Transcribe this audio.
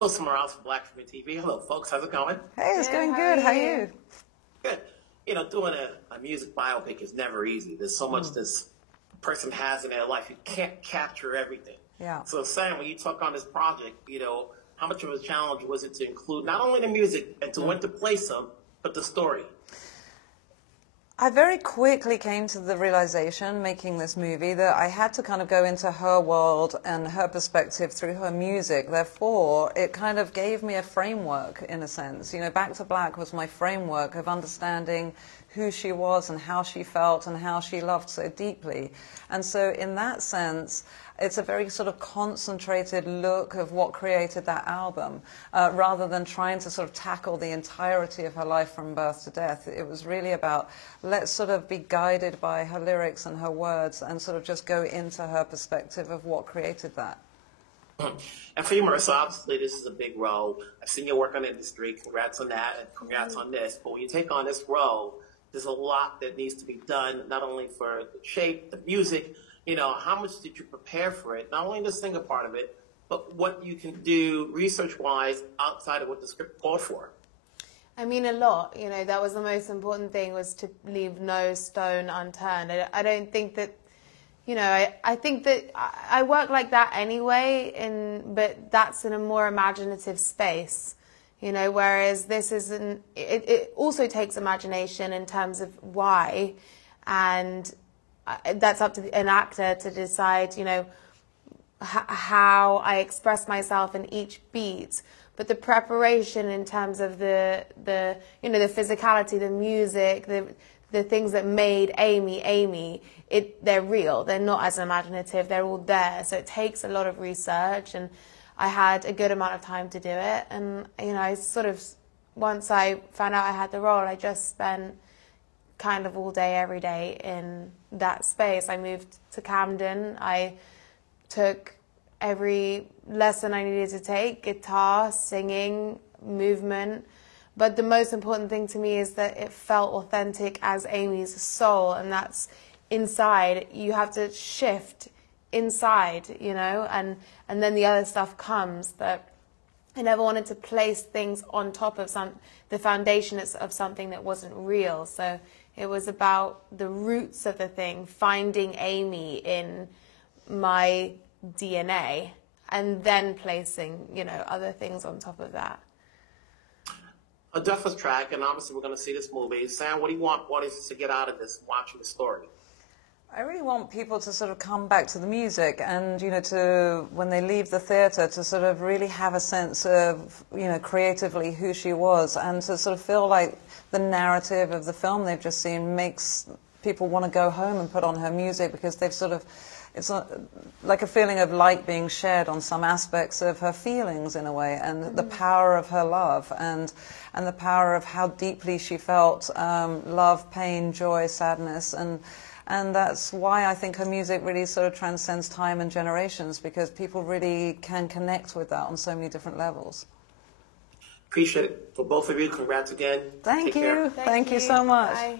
Hello, Summer House from Black Screen TV. Hello, folks. How's it going? Hey, it's Good, going how good. are How are you? you? Good. Doing a music biopic is never easy. There's so much this person has in their life. You can't capture everything. Yeah. So, Sam, when you took on this project, how much of a challenge was it to include not only the music and to when to play some, but the story? I very quickly came to the realization, making this movie, that I had to kind of go into her world and her perspective through her music. Therefore, it kind of gave me a framework, in a sense. Back to Black was my framework of understanding who she was and how she felt and how she loved so deeply. And so in that sense, it's a very sort of concentrated look of what created that album, rather than trying to sort of tackle the entirety of her life from birth to death. It was really about, let's sort of be guided by her lyrics and her words and sort of just go into her perspective of what created that. And for you, Marissa, obviously this is a big role. I've seen your work on industry. Congrats on that, and congrats on this. But when you take on this role, there's a lot that needs to be done, not only for the shape, the music. How much did you prepare for it? Not only the singer part of it, but what you can do research-wise outside of what the script called for. I mean, a lot. That was the most important thing, was to leave no stone unturned. I don't think that, I think that I work like that anyway, but that's in a more imaginative space, whereas this isn't, it also takes imagination in terms of why, and that's up to an actor to decide, how I express myself in each beat. But the preparation in terms of the physicality, the music, the things that made Amy, they're real. They're not as imaginative. They're all there. So it takes a lot of research, and I had a good amount of time to do it. And I sort of, once I found out I had the role, I just spent kind of all day, every day in that space. I moved to Camden. I took every lesson I needed to take: guitar, singing, movement. But the most important thing to me is that it felt authentic as Amy's soul, and that's inside. You have to shift inside, and then the other stuff comes. But I never wanted to place things on top of the foundation of something that wasn't real. So it was about the roots of the thing, finding Amy in my DNA, and then placing, other things on top of that. A deathless track, and obviously we're going to see this movie. Sam, what do you want audiences to get out of this, watching the story? I really want people to sort of come back to the music and, to, when they leave the theatre, to sort of really have a sense of, creatively who she was, and to sort of feel like the narrative of the film they've just seen makes people want to go home and put on her music, because they've sort of, it's like a feeling of light being shared on some aspects of her feelings in a way, and the power of her love, and the power of how deeply she felt love, pain, joy, sadness, and that's why I think her music really sort of transcends time and generations, because people really can connect with that on so many different levels. Appreciate it. For both of you, congrats again. Thank Take you. care. Thank you so much. Bye.